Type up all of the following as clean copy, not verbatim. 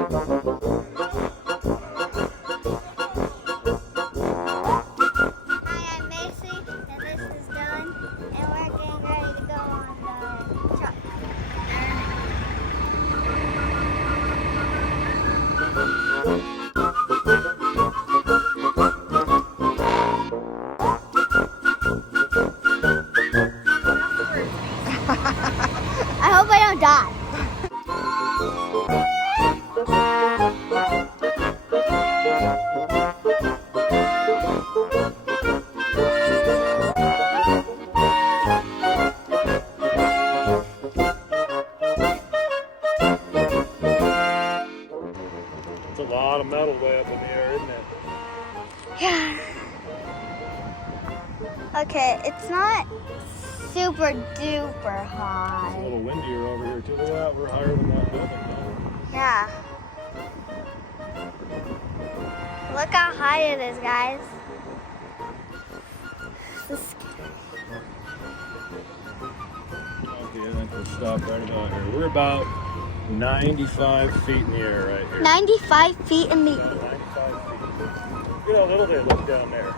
Hi, I'm Macy, and this is done, and we're getting ready to go on the truck. I hope I don't die. It's a lot of metal way up in the air, isn't it? Yeah. Okay, it's not super duper It's a high. little windier over here too. Look at that, we're higher than that building now. Yeah. Look how high it is, guys. This is scary. Okay, I think we'll stop right about here. We're about 95 feet in the air right here. 95 feet in the About 95 feet. Look at how little they look down there.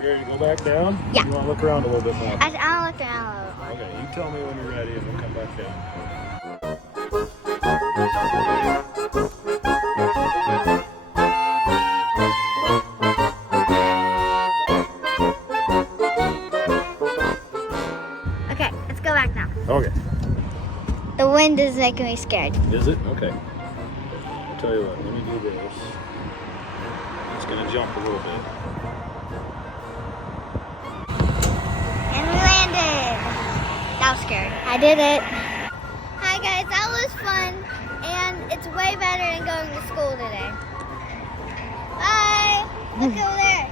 You ready to go back down? Yeah. You want to look around a little bit more? I'll look around a little more. Okay, you tell me when you're ready and we'll come back down. Okay, let's go back now. Okay. The wind is making me scared. Is it? Okay. I'll tell you what, let me do this. It's going to jump a little bit. And we landed. That was scary. I did it. Hi guys, that was fun. And it's way better than going to school today. Bye. Look over there.